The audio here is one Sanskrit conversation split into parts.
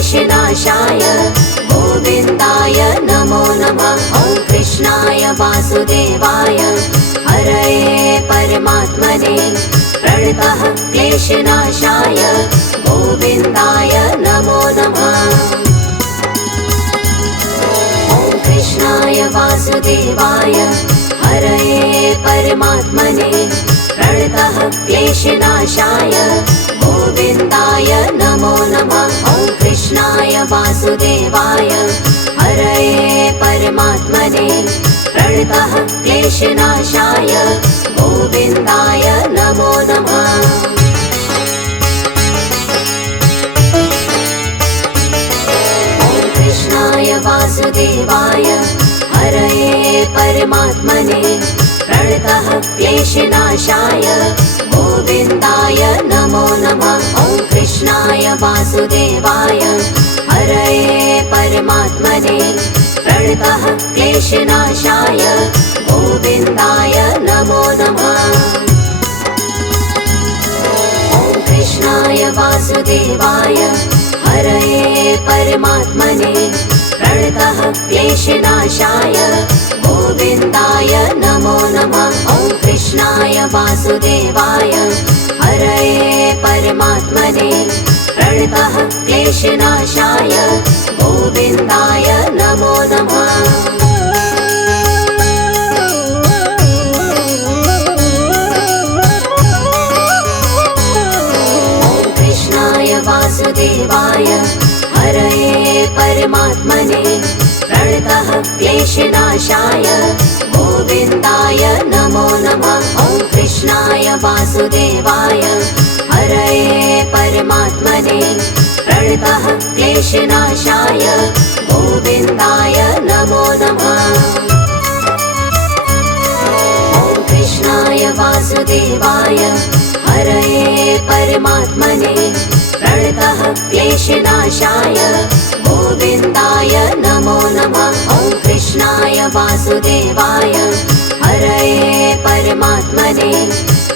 क्लेशनाशाय गोविन्दाय नमो नमः। ॐ कृष्णाय वासुदेवाय हरये परमात्मने प्रणतः क्लेशनाशाय गोविन्दाय नमो नमः। ॐ कृष्णाय वासुदेवाय हरये परमात्मने प्रणतः क्लेशनाशाय गोविन्दाय नमो नमः। ॐ कृष्णाय वासुदेवाय हरये परमात्मने प्रणतः क्लेशनाशाय गोविन्दाय नमो नमः। ॐ कृष्णाय वासुदेवाय हरये परमात्मने प्रणतः क्लेशनाशाय गोविन्दाय नमो नमः। ॐ कृष्णाय वासुदेवाय हरये परमात्मने प्रणतः क्लेशनाशाय गोविन्दाय नमो नमः। ॐ कृष्णाय वासुदेवाय हरये परमात्मने प्रणतः क्लेशनाशाय गोविन्दाय नमो नमः। ॐ कृष्णाय वासुदेवाय हरये परमात्मने प्रणतः क्लेशनाशाय गोविन्दाय नमो नमः। ॐ कृष्णाय वासुदेवाय हरये परमात्मने प्रणतः क्लेशनाशाय गोविन्दाय नमो नमः। ॐ कृष्णाय वासुदेवाय हरये परमात्मने प्रणतः क्लेशनाशाय गोविन्दाय नमो नमः। ॐ कृष्णाय वासुदेवाय हरये परमात्मने प्रणतः क्लेशनाशाय गोविन्दाय नमो नमः। ॐ कृष्णाय वासुदेवाय हरये परमात्मने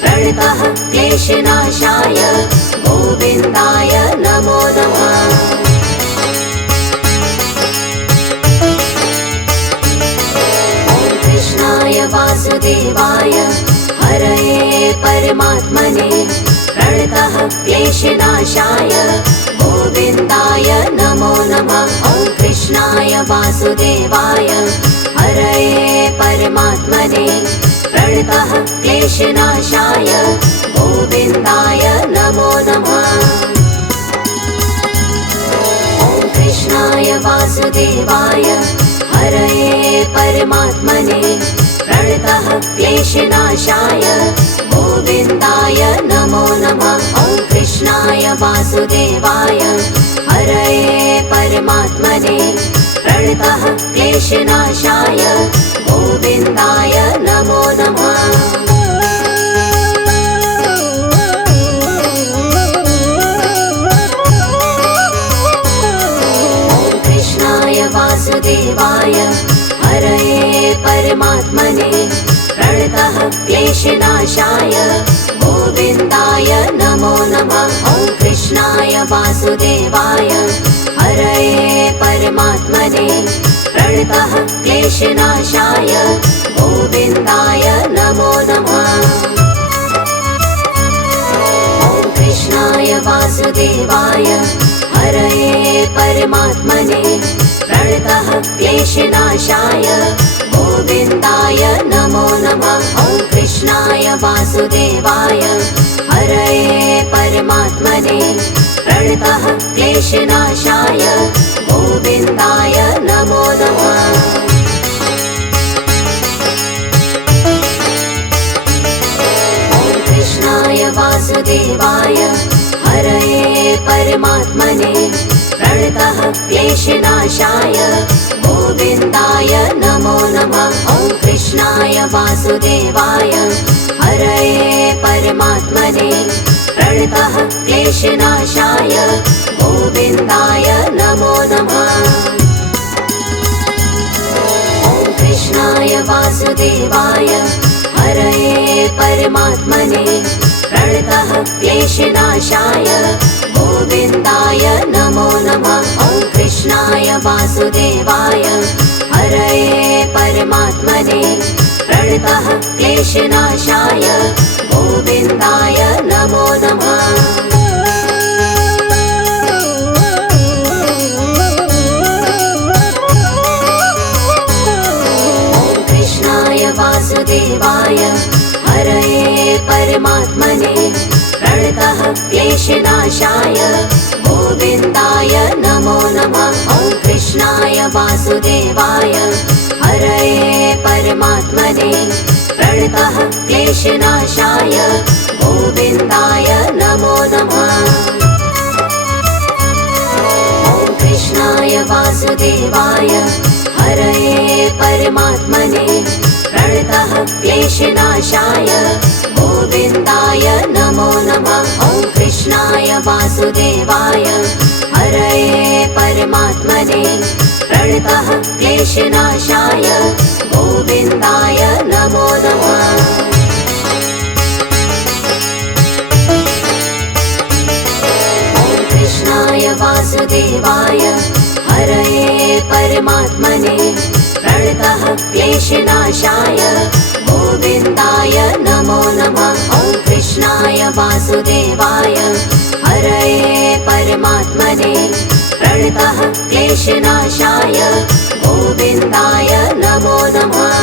प्रणतः क्लेशनाशाय गोविन्दाय नमो नमः। ॐ कृष्णाय वासुदेवाय हरये परमात्मने प्रणतः क्लेशनाशाय गोविन्दाय नमो नमः। ॐ कृष्णाय वासुदेवाय हरये परमात्मने प्रणतः क्लेशनाशाय गोविन्दाय नमो नमः। ॐ कृष्णाय वासुदेवाय हरये परमात्मने प्रणतः क्लेशनाशाय गोविन्दाय नमो नमः। ॐ कृष्णाय वासुदेवाय हरये परमात्मने प्रणतः क्लेशनाशाय गोविन्दाय नमो नमः। ॐ कृष्णाय वासुदेवाय हरये परमात्मने प्रणतः क्लेशनाशाय गोविन्दाय नमो नमः। ॐ कृष्णाय वासुदेवाय हरये परमात्मने प्रणतः क्लेशनाशाय गोविन्दाय नमो नमः। ॐ कृष्णाय वासुदेवाय हरये परमात्मने प्रणतः क्लेशनाशाय गोविन्दाय नमो नमः। ॐ कृष्णाय वासुदेवाय हरये परमात्मने प्रणतः क्लेशनाशाय गोविन्दाय नमो नमः। ॐ कृष्णाय वासुदेवाय हरये परमात्मने प्रणतः क्लेशनाशाय गोविन्दाय नमो नमः। ॐ कृष्णाय वासुदेवाय हरये परमात्मने प्रणतः क्लेशनाशाय गोविन्दाय नमो नमः। ॐ कृष्णाय वासुदेवाय हरये परमात्मने प्रणतः क्लेशनाशाय गोविन्दाय नमो नमः। वासुदेवाय हरये परमात्मने प्रणतः क्लेशनाशाय गोविन्दाय नमो नमः। वासुदेवाय हरये परमात्मने प्रणतः क्लेशनाशाय गोविन्दाय नमो नमः। ॐ कृष्णाय वासुदेवाय हरये परमात्मने प्रणतः क्लेशनाशाय गोविन्दाय नमो नमः। ॐ कृष्णाय वासुदेवाय हरये परमात्मने प्रणतः क्लेशनाशाय गोविन्दाय नमो नमः। ॐ कृष्णाय वासुदेवाय हरये परमात्मने प्रणतः क्लेशनाशाय गोविन्दाय नमो नमः। ॐ कृष्णाय वासुदेवाय हरये परमात्मने प्रणतः क्लेशनाशाय गोविन्दाय नमो नमः। ॐ कृष्णाय वासुदेवाय हरये परमात्मने प्रणतः क्लेशनाशाय गोविन्दाय नमो नमः।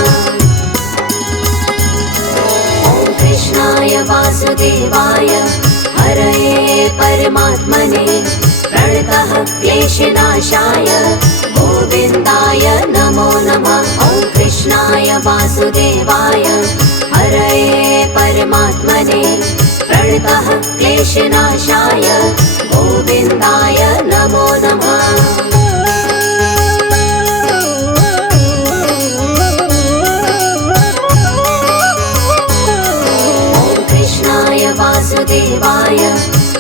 ॐ कृष्णाय वासुदेवाय हरये परमात्मने प्रणतः क्लेशनाशाय गोविन्दाय नमो नमः। ॐ कृष्णाय वासुदेवाय हरये परमात्मने प्रणतः क्लेशनाशाय गोविन्दाय नमो नमः। ॐ कृष्णाय वासुदेवाय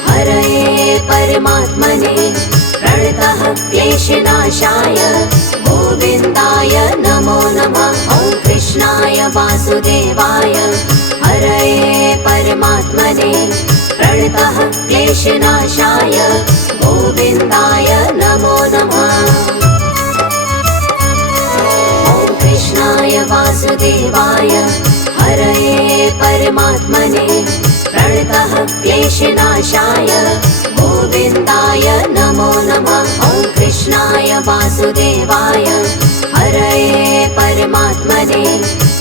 हरये परमात्मने प्रणतः क्लेशनाशाय गोविन्दाय नमो नमः। ॐ कृष्णाय वासुदेवाय हरये परमात्मने प्रणतः क्लेशनाशाय गोविन्दाय नमो नमः। ॐ कृष्णाय वासुदेवाय हरये परमात्मने प्रणतः क्लेशनाशाय गोविन्दाय नमो नमः। ॐ कृष्णाय वासुदेवाय हरये परमात्मने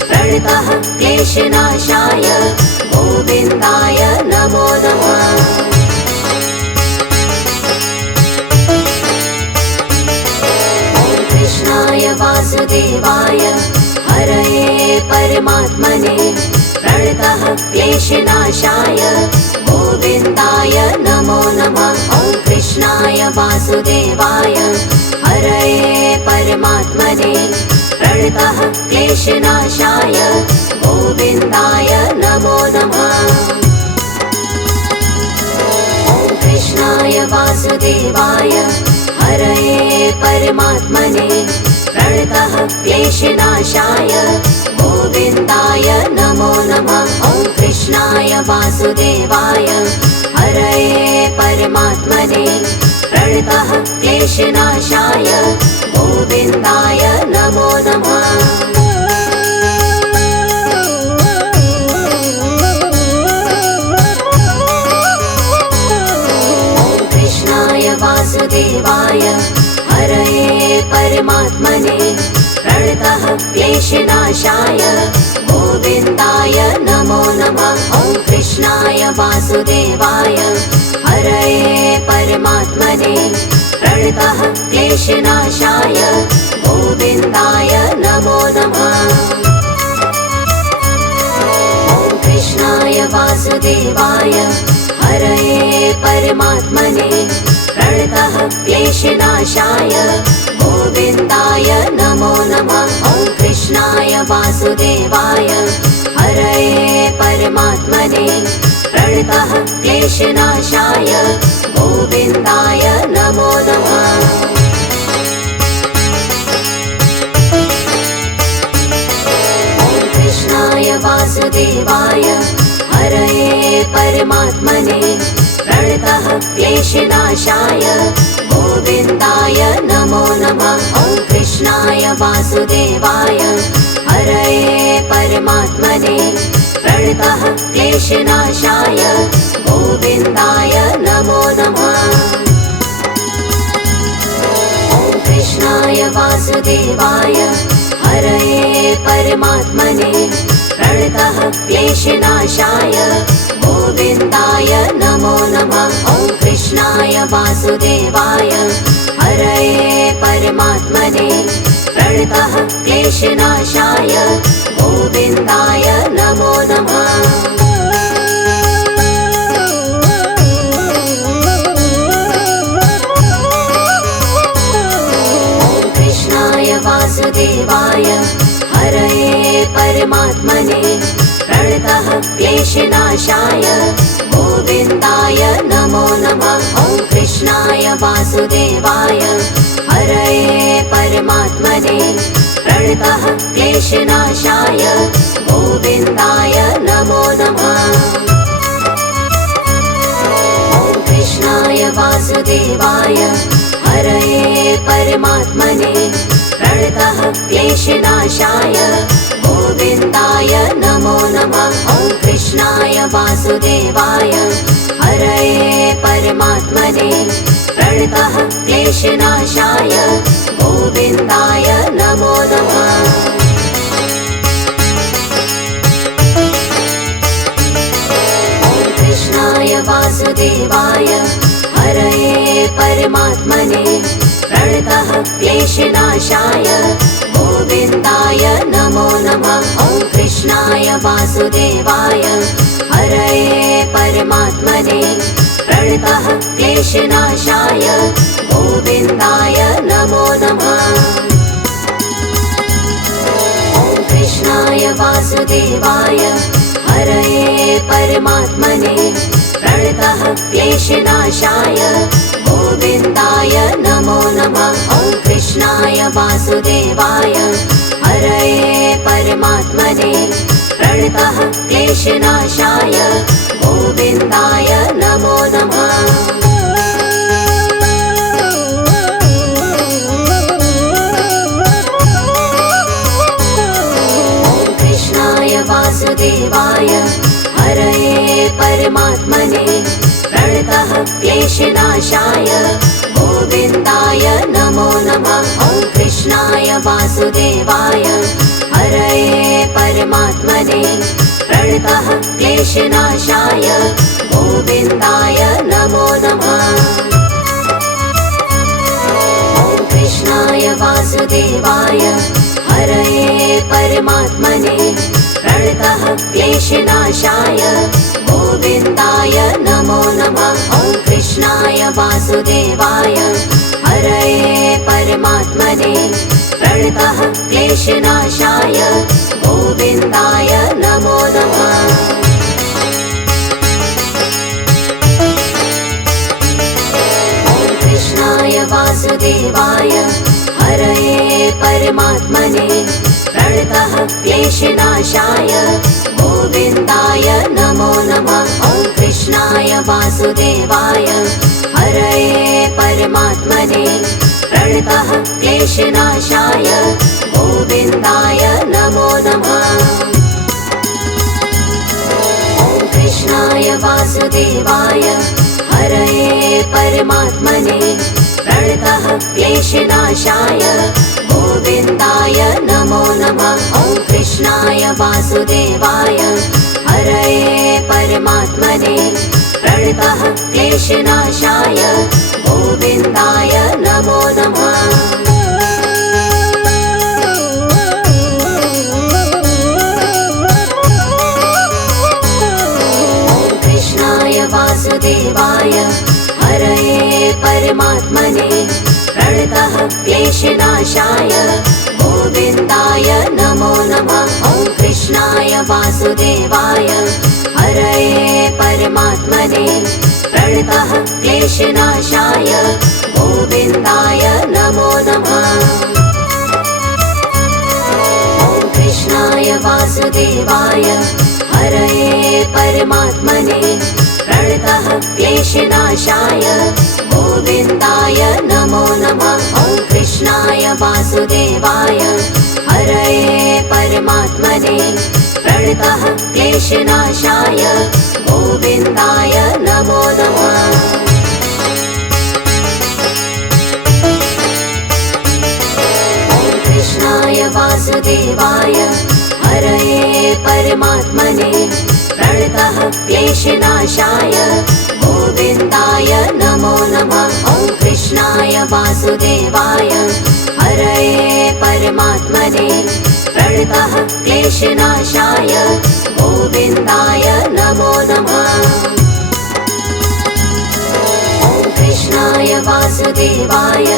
प्रणतः क्लेशनाशाय गोविन्दाय नमो नमः। ॐ कृष्णाय वासुदेवाय हरये परमात्मने प्रणतः क्लेशनाशाय गोविन्दाय नमो नमः। ॐ कृष्णाय वासुदेवाय हरये परमात्मने प्रणतः क्लेशनाशाय गोविन्दाय नमो नमः। ॐ कृष्णाय वासुदेवाय हरये परमात्मने प्रणतः क्लेशनाशाय गोविन्दाय नमो नमः। ॐ कृष्णाय वासुदेवाय हरये परमात्मने प्रणतः क्लेशनाशाय गोविन्दाय नमो नमः। ॐ कृष्णाय वासुदेवाय हरये परमात्मने प्रणतः क्लेशनाशाय गोविन्दाय नमो नमः। ॐ कृष्णाय वासुदेवाय हरये परमात्मने प्रणतः क्लेशनाशाय गोविन्दाय नमो नमः। ॐ कृष्णाय वासुदेवाय हरये परमात्मने प्रणतः क्लेशनाशाय गोविन्दाय नमो नमः। ॐ कृष्णाय वासुदेवाय हरये परमात्मने प्रणतः क्लेशनाशाय गोविन्दाय नमो नमः। ॐ कृष्णाय वासुदेवाय हरये परमात्मने प्रणतः क्लेशनाशाय गोविन्दाय नमो नमः। ॐ वासुदेवाय हरये परमात्मने प्रणतः क्लेशनाशाय गोविन्दाय नमो नमः। ॐ कृष्णाय वासुदेवाय हरये परमात्मने प्रणतः क्लेशनाशाय गोविन्दाय नमो नमः। ॐ कृष्णाय वासुदेवाय हरये परमात्मने प्रणतः क्लेशनाशाय गोविन्दाय नमो नमः। ॐ कृष्णाय वासुदेवाय हरये परमात्मने प्रणतः क्लेशनाशाय गोविन्दाय नमो नमः। ॐ कृष्णाय वासुदेवाय हरये परमात्मने प्रणतः क्लेशनाशाय गोविन्दाय नमो नमः। ॐ कृष्णाय वासुदेवाय हरये परमात्मने प्रणतः क्लेशनाशाय गोविन्दाय नमो नमः। ॐ कृष्णाय वासुदेवाय हरये परमात्मने प्रणतः क्लेशनाशाय गोविन्दाय नमो नमः। ॐ कृष्णाय वासुदेवाय हरये परमात्मने प्रणतः क्लेशनाशाय गोविन्दाय नमो नमः। ॐ कृष्णाय वासुदेवाय हरये परमात्मने प्रणतः क्लेशनाशाय गोविन्दाय नमो नमः। ॐ कृष्णाय वासुदेवाय हरये परमात्मने प्रणतः क्लेशनाशाय गोविन्दाय नमो नमः। ॐ कृष्णाय वासुदेवाय हरये परमात्मने प्रणतः क्लेशनाशाय गोविन्दाय नमो नमः। ॐ कृष्णाय वासुदेवाय हरये परमात्मने प्रणतः क्लेशनाशाय गोविन्दाय नमो नमः। ॐ कृष्णाय वासुदेवाय हरये परमात्मने प्रणतः क्लेशनाशाय गोविन्दाय नमो नमः। ॐ कृष्णाय वासुदेवाय हरये परमात्मने प्रणतः क्लेशनाशाय गोविन्दाय नमो नमः। ॐ कृष्णाय वासुदेवाय हरये परमात्मने प्रणतः क्लेशनाशाय गोविन्दाय नमो नमः। ॐ कृष्णाय वासुदेवाय हरये परमात्मने प्रणतः क्लेशनाशाय गोविन्दाय नमो नमः। ॐ कृष्णाय वासुदेवाय हरये परमात्मने प्रणतः क्लेशनाशाय गोविन्दाय नमो नमः। ॐ कृष्णाय वासुदेवाय हरये परमात्मने प्रणतः क्लेशनाशाय गोविन्दाय नमो नमः। ॐ कृष्णाय वासुदेवाय हरये परमात्मने प्रणतः क्लेशनाशाय गोविन्दाय नमो नमः। ॐ कृष्णाय वासुदेवाय हरये परमात्मने प्रणतः क्लेशनाशाय गोविन्दाय नमो नमः। ॐ कृष्णाय वासुदेवाय हरये परमात्मने प्रणतः क्लेशनाशाय गोविन्दाय नमो नमः। ॐ कृष्णाय वासुदेवाय हरये परमात्मने प्रणतः क्लेशनाशाय गोविन्दाय नमो नमः। ॐ कृष्णाय वासुदेवाय हरये परमात्मने प्रणतः क्लेशनाशाय गोविन्दाय नमो नमः। कृष्णाय वासुदेवाय हरये परमात्मने प्रणतः क्लेशनाशाय गोविन्दाय नमो नमः। ॐ कृष्णाय वासुदेवाय हरये परमात्मने प्रणतः क्लेशनाशाय गोविन्दाय नमो नमः। ॐ कृष्णाय वासुदेवाय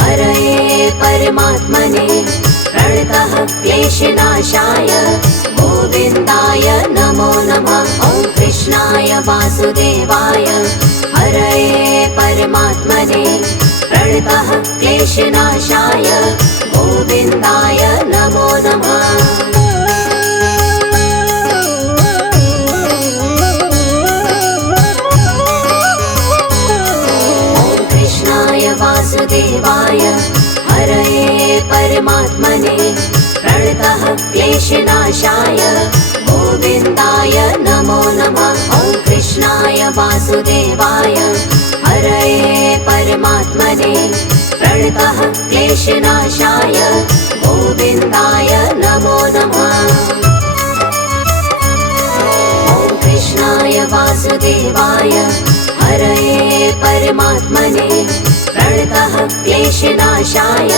हरये परमात्मने प्रणतः क्लेशनाशाय गोविन्दाय नमो नमः। ॐ कृष्णाय वासुदेवाय हरये परमात्मने प्रणतः क्लेशनाशाय गोविन्दाय नमो नमः। वासुदेवाय हरये परमात्मने प्रणतः क्लेशनाशाय गोविन्दाय नमो नमः। ॐ कृष्णाय वासुदेवाय हरये परमात्मने प्रणतः क्लेशनाशाय गोविन्दाय नमो नमः। ॐ कृष्णाय वासुदेवाय हरये परमात्मने प्रणतः क्लेशनाशाय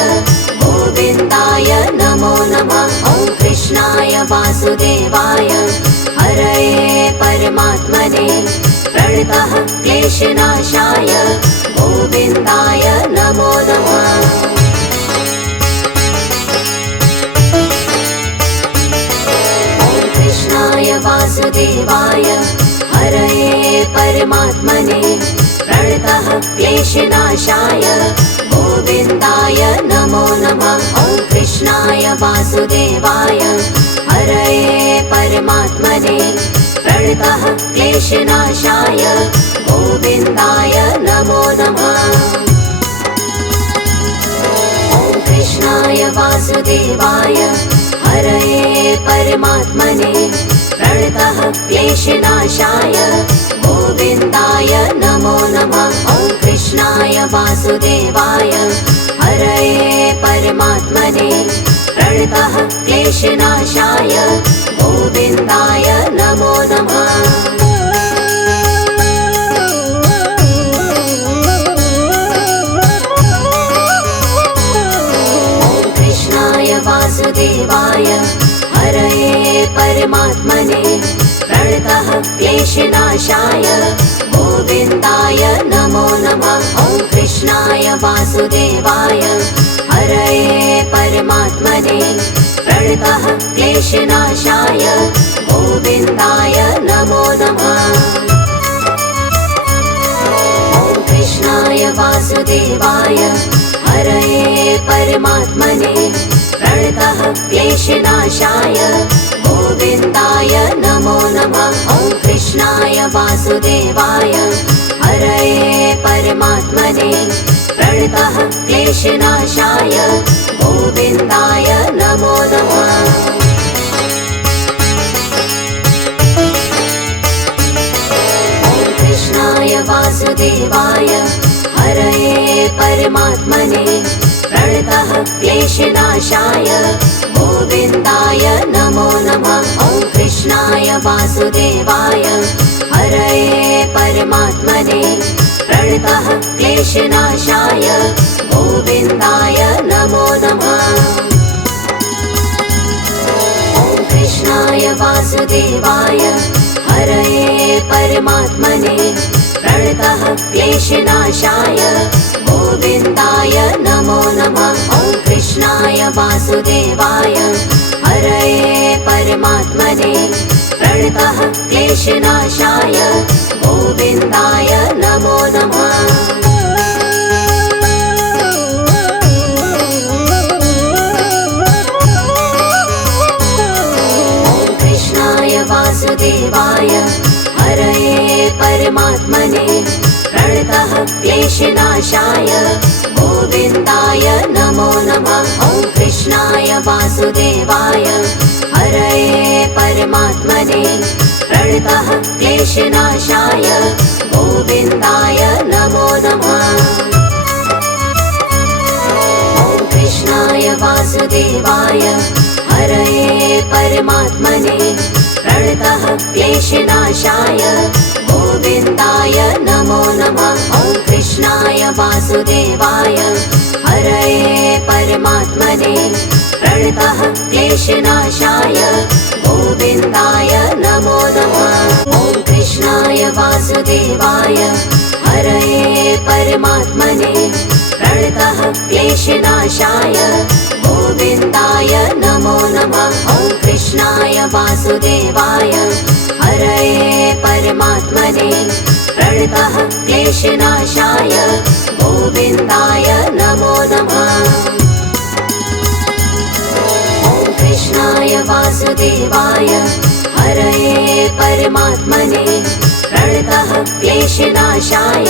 गोविन्दाय नमो नमः। ॐ कृष्णाय वासुदेवाय हरये परमात्मने प्रणतः क्लेशनाशाय गोविन्दाय नमो नमः। ॐ कृष्णाय वासुदेवाय हरये परमात्मने प्रणतः क्लेशनाशाय गोविन्दाय नमो नमः। ॐ कृष्णाय वासुदेवाय हरये परमात्मने प्रणतः क्लेशनाशाय गोविन्दाय नमो नमः। ॐ कृष्णाय वासुदेवाय हरये परमात्मने प्रणतः क्लेशनाशाय गोविन्दाय नमो नमः। ॐ कृष्णाय वासुदेवाय हरये परमात्मने प्रणतः क्लेशनाशाय गोविन्दाय नमो नमः। ॐ कृष्णाय वासुदेवाय हरये परमात्मने प्रणतः क्लेशनाशाय गोविन्दाय नमो नमः। ॐ कृष्णाय वासुदेवाय हरये परमात्मने प्रणतः क्लेशनाशाय गोविन्दाय नमो नमः। ॐ कृष्णाय वासुदेवाय हरये परमात्मने प्रणतः क्लेशनाशाय गोविन्दाय नमो नमः। ॐ कृष्णाय वासुदेवाय हरये परमात्मने प्रणतः क्लेशनाशाय गोविन्दाय नमो नमः। ॐ कृष्णाय वासुदेवाय हरये परमात्मने प्रणतः क्लेशनाशाय गोविन्दाय नमो नमः। ॐ कृष्णाय वासुदेवाय हरये परमात्मने प्रणतः क्लेशनाशाय गोविन्दाय नमो नमः। ॐ कृष्णाय वासुदेवाय हरये परमात्मने प्रणतः क्लेशनाशाय गोविन्दाय नमो नमः। ॐ कृष्णाय वासुदेवाय हरये परमात्मने प्रणतः क्लेशनाशाय गोविन्दाय नमो नमः। ॐ कृष्णाय वासुदेवाय हरये परमात्मने प्रणतः क्लेशनाशाय गोविन्दाय नमो नमः। कृष्णाय वासुदेवाय हरये परमात्मने प्रणतः क्लेशनाशाय गोविन्दाय नमो नमः। ॐ कृष्णाय वासुदेवाय हरये परमात्मने प्रणतः क्लेशनाशाय गोविन्दाय नमो नमः। ॐ कृष्णाय वासुदेवाय हरये परमात्मने प्रणतः क्लेशनाशाय गोविन्दाय नमो नमः। ॐ कृष्णाय वासुदेवाय हरये परमात्मने प्रणतः क्लेशनाशाय गोविन्दाय नमो नमः। ॐ कृष्णाय वासुदेवाय हरये परमात्मने प्रणतः क्लेशनाशाय गोविन्दाय नमो नमः। ॐ कृष्णाय वासुदेवाय हरये परमात्मने प्रणतः क्लेशनाशाय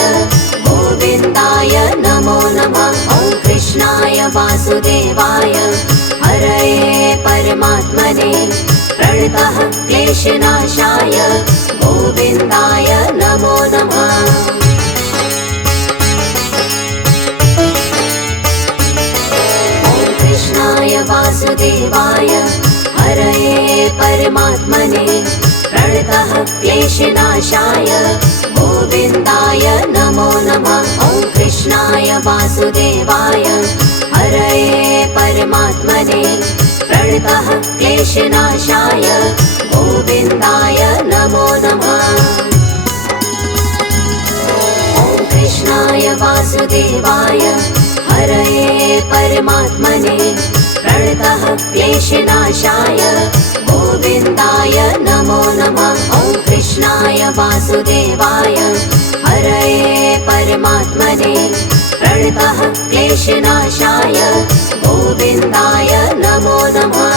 गोविन्दाय नमो नमः। ॐ कृष्णाय वासुदेवाय हरये परमात्मने प्रणतः क्लेशनाशाय गोविन्दाय नमो नमः। ॐ कृष्णाय वासुदेवाय हरये परमात्मने प्रणतः क्लेशनाशाय गोविन्दाय नमो नमः। ॐ कृष्णाय वासुदेवाय हरये परमात्मने प्रणतः क्लेशनाशाय गोविन्दाय नमो नमः। ॐ कृष्णाय वासुदेवाय हरये परमात्मने प्रणतः क्लेशनाशाय गोविन्दाय नमो नमः। ॐ कृष्णाय वासुदेवाय हरये परमात्मने प्रणतः क्लेशनाशाय गोविन्दाय नमो नमः।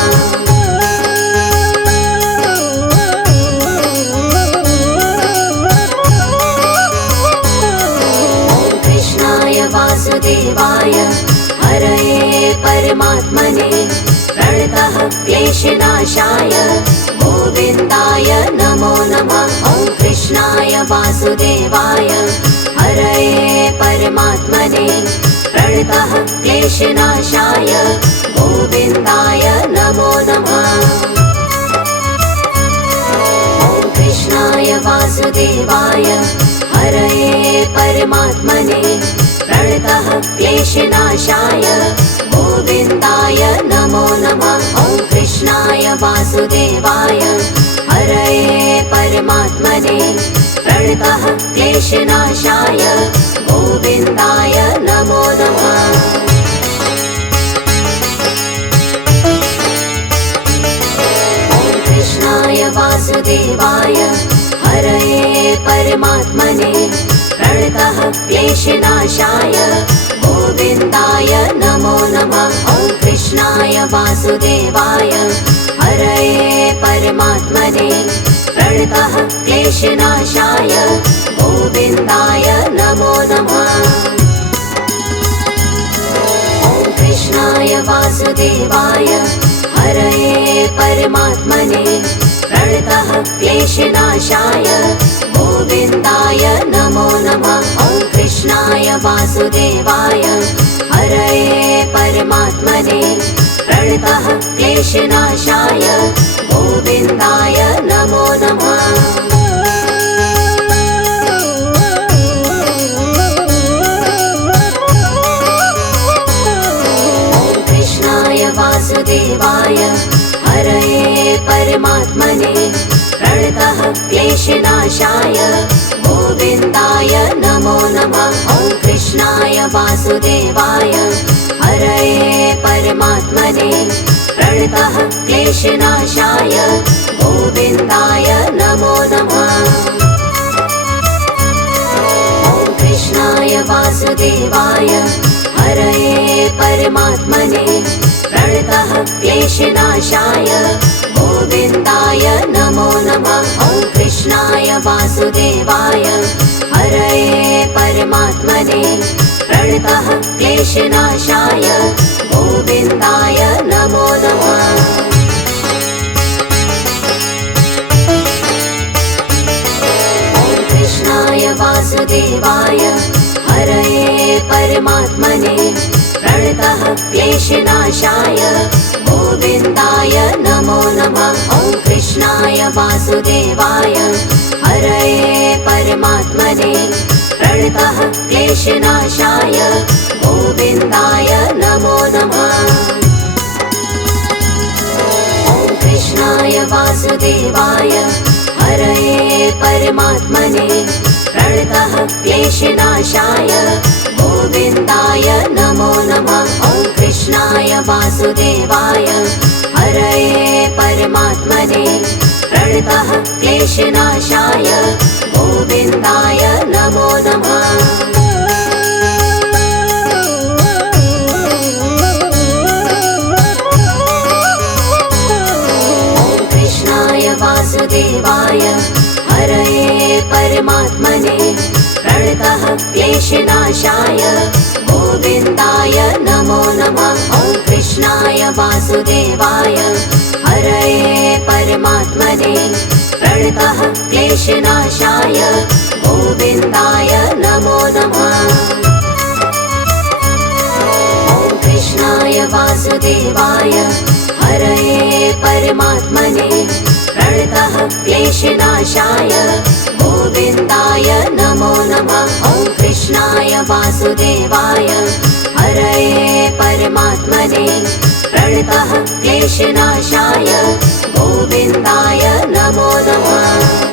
ॐ कृष्णाय वासुदेवाय हरये परमात्मने प्रणतः क्लेशनाशाय गोविन्दाय नमो नमः। ॐ कृष्णाय वासुदेवाय हरये परमात्मने प्रणतः क्लेशनाशाय गोविन्दाय नमो नमः। ॐ कृष्णाय वासुदेवाय हरये परमात्मने प्रणतः क्लेशनाशाय गोविन्दाय नमो नमः। ॐ कृष्णाय वासुदेवाय हरये परमात्मने प्रणतः क्लेशनाशाय गोविन्दाय नमो नमः। ॐ कृष्णाय वासुदेवाय हरये परमात्मने प्रणतः क्लेशनाशाय गोविन्दाय नमो नमः। ॐ कृष्णाय वासुदेवाय हरये परमात्मने प्रणतः क्लेशनाशाय गोविन्दाय नमो नमः। ॐ कृष्णाय वासुदेवाय हरये परमात्मने प्रणतः क्लेशनाशाय गोविन्दाय नमो नमः। ॐ कृष्णाय वासुदेवाय हरये परमात्मने प्रणतः क्लेशनाशाय गोविन्दाय नमो नमः। ॐ कृष्णाय वासुदेवाय हरये परमात्मने प्रणतः क्लेशनाशाय गोविन्दाय नमो नमः। ॐ कृष्णाय वासुदेवाय हरये परमात्मने प्रणतः क्लेशनाशाय गोविन्दाय नमो नमः। ॐ कृष्णाय वासुदेवाय हरये परमात्मने प्रणतः क्लेशनाशाय गोविन्दाय नमो नमः। ॐ कृष्णाय वासुदेवाय हरये परमात्मने प्रणतः क्लेशनाशाय गोविन्दाय नमो नमः। ॐ कृष्णाय वासुदेवाय हरये परमात्मने प्रणतः क्लेशनाशाय गोविन्दाय नमो नमः। ॐ कृष्णाय वासुदेवाय हरये परमात्मने प्रणतः क्लेशनाशाय गोविन्दाय नमो नमः। ॐ कृष्णाय वासुदेवाय हरये परमात्मने प्रणतः क्लेशनाशाय गोविन्दाय नमो नमः। ॐ कृष्णाय वासुदेवाय हरये परमात्मने प्रणतः क्लेशनाशाय गोविन्दाय नमो नमः। ॐ कृष्णाय वासुदेवाय हरये परमात्मने प्रणतः क्लेशनाशाय गोविन्दाय नमो नमः। ॐ कृष्णाय वासुदेवाय हरये परमात्मने प्रणतः क्लेशनाशाय गोविन्दाय नमो नमः। ॐ कृष्णाय वासुदेवाय हरये परमात्मने प्रणतः क्लेशनाशाय गोविन्दाय नमो नमः। ॐ कृष्णाय वासुदेवाय हरये परमात्मने प्रणतः क्लेशनाशाय गोविन्दाय